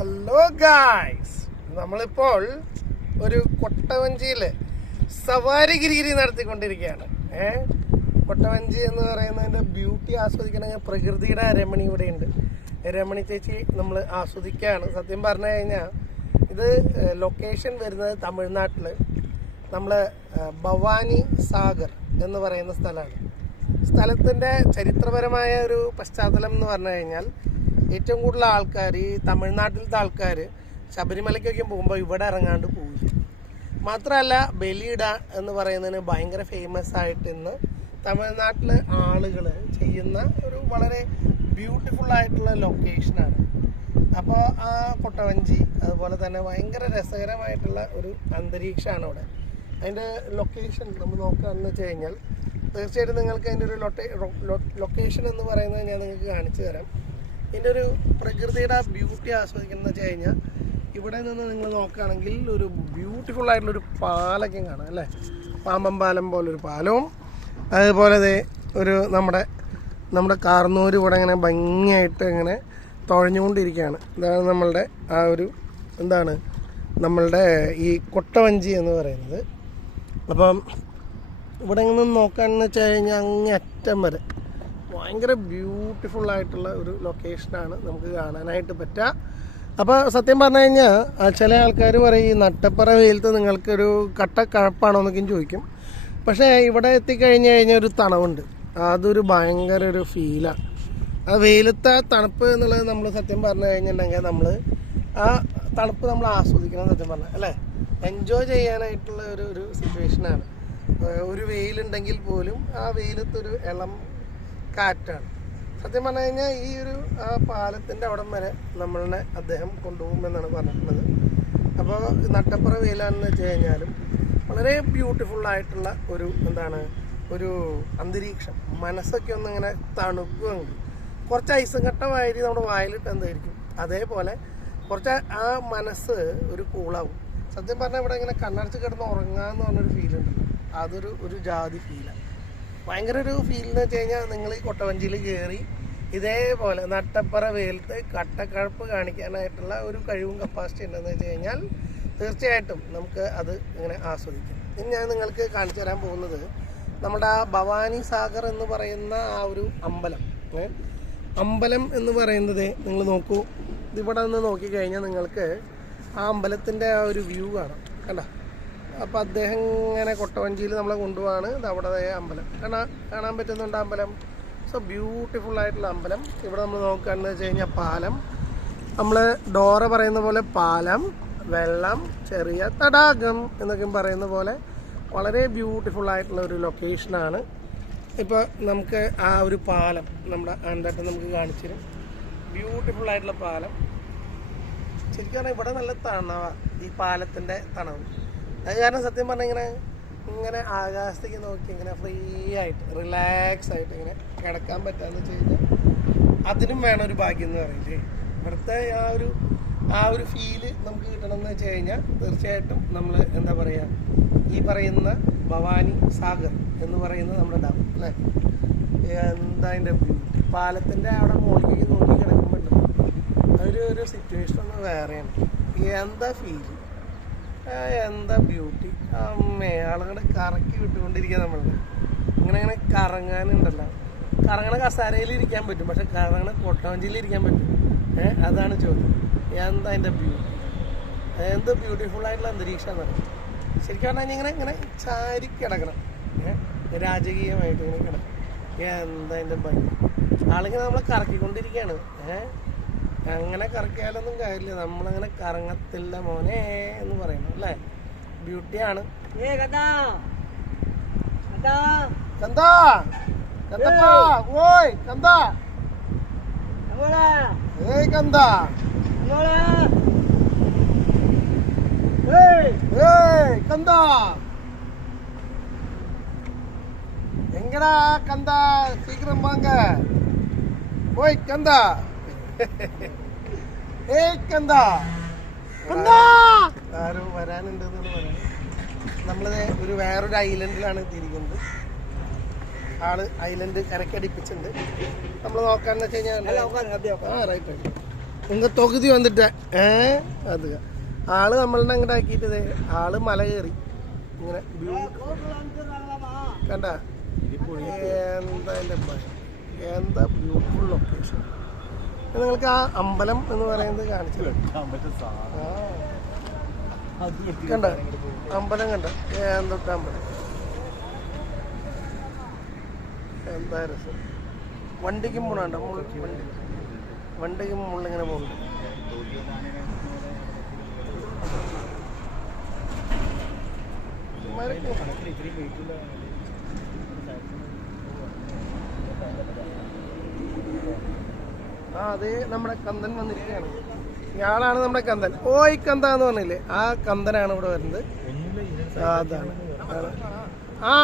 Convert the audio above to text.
Hello guys, നമ്മളിപ്പോൾ ഒരു കൊട്ടവഞ്ചിയിൽ സവാരിഗിരി നടത്തിക്കൊണ്ടിരിക്കുകയാണ്. കൊട്ടവഞ്ചി എന്ന് പറയുന്നതിൻ്റെ ബ്യൂട്ടി ആസ്വദിക്കണമെങ്കിൽ പ്രകൃതിയുടെ രമണി ഇവിടെയുണ്ട്. രമണി ചേച്ചി നമ്മൾ ആസ്വദിക്കുകയാണ്. സത്യം പറഞ്ഞു കഴിഞ്ഞാൽ ഇത് ലൊക്കേഷൻ വരുന്നത് തമിഴ്നാട്ടിൽ നമ്മൾ ഭവാനി സാഗർ എന്ന് പറയുന്ന സ്ഥലമാണ്. സ്ഥലത്തിൻ്റെ ചരിത്രപരമായ ഒരു പശ്ചാത്തലം എന്ന് പറഞ്ഞു കഴിഞ്ഞാൽ ഏറ്റവും കൂടുതൽ ആൾക്കാർ ഈ തമിഴ്നാട്ടിലത്തെ ആൾക്കാർ ശബരിമലയ്ക്കൊക്കെ പോകുമ്പോൾ ഇവിടെ ഇറങ്ങാണ്ട് പോവില്ല. മാത്രമല്ല ബലിയിട എന്ന് പറയുന്നതിന് ഭയങ്കര ഫേമസ് ആയിട്ട് ഇന്ന് തമിഴ്നാട്ടിലെ ആളുകൾ ചെയ്യുന്ന ഒരു വളരെ ബ്യൂട്ടിഫുൾ ആയിട്ടുള്ള ലൊക്കേഷനാണ്. അപ്പോൾ ആ കൊട്ടവഞ്ചി അതുപോലെ തന്നെ ഭയങ്കര രസകരമായിട്ടുള്ള ഒരു അന്തരീക്ഷമാണ് ഇവിടെ. അതിൻ്റെ ലൊക്കേഷൻ നമ്മൾ നോക്കുകയെന്ന് വെച്ച് കഴിഞ്ഞാൽ തീർച്ചയായിട്ടും നിങ്ങൾക്ക് അതിൻ്റെ ഒരു ലൊക്കേഷൻ എന്ന് പറയുന്നത് ഞാൻ നിങ്ങൾക്ക് കാണിച്ചു തരാം. ഇതിൻ്റെ ഒരു പ്രകൃതിയുടെ ബ്യൂട്ടി ആസ്വദിക്കുന്നത് വെച്ച് കഴിഞ്ഞാൽ ഇവിടെ നിന്ന് നിങ്ങൾ നോക്കുകയാണെങ്കിൽ ഒരു ബ്യൂട്ടിഫുൾ ആയിട്ടുള്ളൊരു പാലൊക്കെ കാണാം അല്ലേ. പാമ്പം പാലം പോലൊരു പാലവും അതുപോലെ ഒരു നമ്മുടെ കാർന്നൂർ ഇവിടെ ഇങ്ങനെ ഭംഗിയായിട്ട് ഇങ്ങനെ തുഴഞ്ഞുകൊണ്ടിരിക്കുകയാണ്. ഇതാണ് നമ്മളുടെ ആ ഒരു നമ്മളുടെ ഈ കൊട്ടവഞ്ചി എന്ന് പറയുന്നത്. അപ്പം ഇവിടെ നിന്ന് നോക്കാമെന്ന് വെച്ച് കഴിഞ്ഞാൽ അങ്ങേ അറ്റം വരെ ഭയങ്കര ബ്യൂട്ടിഫുൾ ആയിട്ടുള്ള ഒരു ലൊക്കേഷനാണ് നമുക്ക് കാണാനായിട്ട് പറ്റുക. അപ്പോൾ സത്യം പറഞ്ഞു കഴിഞ്ഞാൽ ചില ആൾക്കാർ പറയും ഈ നട്ടപ്പറ വെയിലത്ത് നിങ്ങൾക്കൊരു കഴപ്പാണോ എന്നൊക്കെ ചോദിക്കും. പക്ഷേ ഇവിടെ എത്തിക്കഴിഞ്ഞ് കഴിഞ്ഞാൽ ഒരു തണവുണ്ട്, അതൊരു ഭയങ്കര ഒരു ഫീലാണ്. ആ വെയിലത്തെ തണുപ്പ് എന്നുള്ളത് നമ്മൾ സത്യം പറഞ്ഞു കഴിഞ്ഞിട്ടുണ്ടെങ്കിൽ നമ്മൾ ആ തണുപ്പ് നമ്മൾ ആസ്വദിക്കണം സത്യം പറഞ്ഞാൽ അല്ലേ. എൻജോയ് ചെയ്യാനായിട്ടുള്ള ഒരു സിറ്റുവേഷനാണ്. ഒരു വെയിലുണ്ടെങ്കിൽ പോലും ആ വെയിലത്തൊരു ഇളം കാറ്റാണ്. സത്യം പറഞ്ഞു കഴിഞ്ഞാൽ ഈ ഒരു പാലത്തിൻ്റെ അവിടം വരെ നമ്മളെ അദ്ദേഹം കൊണ്ടുപോകുമെന്നാണ് പറഞ്ഞിട്ടുള്ളത്. അപ്പോൾ നട്ടപ്പുറ വെയിലാണെന്ന് വെച്ച് കഴിഞ്ഞാലും വളരെ ബ്യൂട്ടിഫുള്ളായിട്ടുള്ള ഒരു അന്തരീക്ഷം. മനസ്സൊക്കെ ഒന്നിങ്ങനെ തണുക്കുകയാണ്. കുറച്ച് ഐസും കട്ടമായിട്ട് നമ്മുടെ വായിലിട്ട് എന്തായിരിക്കും അതേപോലെ കുറച്ച് ആ മനസ്സ് ഒരു കൂളാവും. സത്യം പറഞ്ഞാൽ ഇവിടെ ഇങ്ങനെ കണ്ണടച്ച് കിടന്ന് ഉറങ്ങാന്ന് പറഞ്ഞൊരു ഫീലുണ്ട്. അതൊരു ജാതി ഫീലാണ്. ഭയങ്കര ഒരു ഫീൽ എന്ന് വെച്ച് കഴിഞ്ഞാൽ നിങ്ങൾ ഈ കൊട്ടവഞ്ചിയിൽ കയറി ഇതേപോലെ നട്ടപ്പറ വെയിലത്ത് കട്ടക്കഴപ്പ് കാണിക്കാനായിട്ടുള്ള ഒരു കഴിവും കപ്പാസിറ്റി ഉണ്ടെന്ന് വെച്ച് കഴിഞ്ഞാൽ തീർച്ചയായിട്ടും നമുക്ക് അത് ഇങ്ങനെ ആസ്വദിക്കാം. ഇനി ഞാൻ നിങ്ങൾക്ക് കാണിച്ചു തരാൻ പോകുന്നത് നമ്മുടെ ആ ഭവാനി സാഗർ എന്ന് പറയുന്ന ആ ഒരു അമ്പലം എന്ന് പറയുന്നത് നിങ്ങൾ നോക്കൂ. ഇതിവിടെ നിന്ന് നോക്കിക്കഴിഞ്ഞാൽ നിങ്ങൾക്ക് ആ അമ്പലത്തിൻ്റെ ആ ഒരു വ്യൂ കാണാം കണ്ട. അപ്പോൾ അദ്ദേഹം ഇങ്ങനെ കൊട്ടവഞ്ചിയിൽ നമ്മളെ കൊണ്ടുപോവാണ്. ഇത് അവിടെ അമ്പലം കാണാൻ പറ്റുന്നുണ്ട് അമ്പലം. സോ ബ്യൂട്ടിഫുൾ ആയിട്ടുള്ള അമ്പലം. ഇവിടെ നമ്മൾ നോക്കുകയാണെന്ന് വെച്ച് കഴിഞ്ഞാൽ പാലം, നമ്മൾ ഡോറ പറയുന്ന പോലെ പാലം, വെള്ളം, ചെറിയ തടാകം എന്നൊക്കെ പറയുന്ന പോലെ വളരെ ബ്യൂട്ടിഫുൾ ആയിട്ടുള്ള ഒരു ലൊക്കേഷനാണ്. ഇപ്പോൾ നമുക്ക് ആ ഒരു പാലം നമ്മുടെ ആണ്ടായിട്ട് നമുക്ക് കാണിച്ചു തരും. ബ്യൂട്ടിഫുൾ ആയിട്ടുള്ള പാലം. ശരിക്കും പറഞ്ഞാൽ ഇവിടെ നല്ല തണവാണ് ഈ പാലത്തിൻ്റെ തണവ്. അത് കാരണം സത്യം പറഞ്ഞാൽ ഇങ്ങനെ ആകാശത്തേക്ക് നോക്കി ഇങ്ങനെ ഫ്രീ ആയിട്ട് റിലാക്സ് ആയിട്ട് ഇങ്ങനെ കിടക്കാൻ പറ്റാന്ന് വെച്ച് കഴിഞ്ഞാൽ അതിനും വേണം ഒരു ഭാഗ്യം എന്ന് പറയില്ലേ. ഇവിടുത്തെ ആ ഒരു ഫീല് നമുക്ക് കിട്ടണമെന്ന് വെച്ച് കഴിഞ്ഞാൽ തീർച്ചയായിട്ടും നമ്മൾ എന്താ പറയുക, ഈ പറയുന്ന ഭവാനി സാഗർ എന്ന് പറയുന്നത് നമ്മുടെ ഡാം അല്ലേ. എന്താ അതിൻ്റെ ബ്യൂട്ടി. പാലത്തിൻ്റെ അവിടെ മുകളിലേക്ക് നോക്കി കിടക്കുമ്പോഴല്ലോ ഒരു സിറ്റുവേഷൻ ഒന്ന് വേറെയാണ്. എന്താ ഫീല്, എന്താ ബ്യൂട്ടി. അമ്മേ ആളുകളെ കറക്കി വിട്ടുകൊണ്ടിരിക്കുക. നമ്മളുടെ ഇങ്ങനെ കറങ്ങാനുണ്ടല്ലോ. കറങ്ങണ കസാരയിൽ ഇരിക്കാൻ പറ്റും, പക്ഷെ കറങ്ങണ കൊട്ടവഞ്ചിയിൽ ഇരിക്കാൻ പറ്റും. അതാണ് ചോദ്യം. എന്താ അതിൻ്റെ ബ്യൂട്ടി. എന്ത് ബ്യൂട്ടിഫുൾ ആയിട്ടുള്ള അന്തരീക്ഷമാണ്. ശരിക്കും പറഞ്ഞാൽ ഇങ്ങനെ ചാരി കിടക്കണം, രാജകീയമായിട്ട് ഇങ്ങനെ കിടക്കണം. എന്താ അതിൻ്റെ ഭംഗി. ആളിങ്ങനെ നമ്മളെ കറക്കിക്കൊണ്ടിരിക്കുകയാണ്. അങ്ങനെ കറക്കിയാലൊന്നും കാര്യമില്ല, നമ്മളങ്ങനെ കറങ്ങത്തില്ല മോനെ എന്ന് പറയണം അല്ലേ. ബ്യൂട്ടിയാണ്. എങ്ങടാ കന്ത, സീക്രം വാങ്ക പോയി കന്ത. ആരോ വരാനുണ്ട് എന്നാണ് പറയുന്നത്. നമ്മളത് വേറൊരു ഐലൻഡിലാണ് എത്തിയിരിക്കുന്നത്. ആള് ഐലൻഡ് കരക്കടിപ്പിച്ചിട്ടുണ്ട്. നമ്മൾ നോക്കാന്ന് വെച്ച് കഴിഞ്ഞാൽ റൈറ്റ് உங்க தொகுதி வந்துட்டேன் അത് ആള് നമ്മളിനെ അങ്ങോട്ട് ആക്കിയിട്ട് ആള് മല കയറി ഇങ്ങനെ കണ്ട എന്താ ബ്യൂട്ടിഫുൾ ലൊക്കേഷൻ. നിങ്ങൾക്ക് ആ അമ്പലം എന്ന് പറയുന്നത് കാണിച്ചത് കണ്ട അമ്പലം കണ്ട എന്തൊക്കെ അമ്പലം എന്താ രസം. വണ്ടിക്കും പോണണ്ട വണ്ടിക്കും മുള്ളിങ്ങനെ പോകുന്നുണ്ട്. ആ അതേ നമ്മുടെ കന്തൻ വന്നിരിക്കുകയാണ്. ഇയാളാണ് നമ്മുടെ കന്തൻ. ഓയ് കന്ത എന്ന് പറഞ്ഞില്ലേ, ആ കന്തനാണ് ഇവിടെ വരുന്നത്. അതാണ്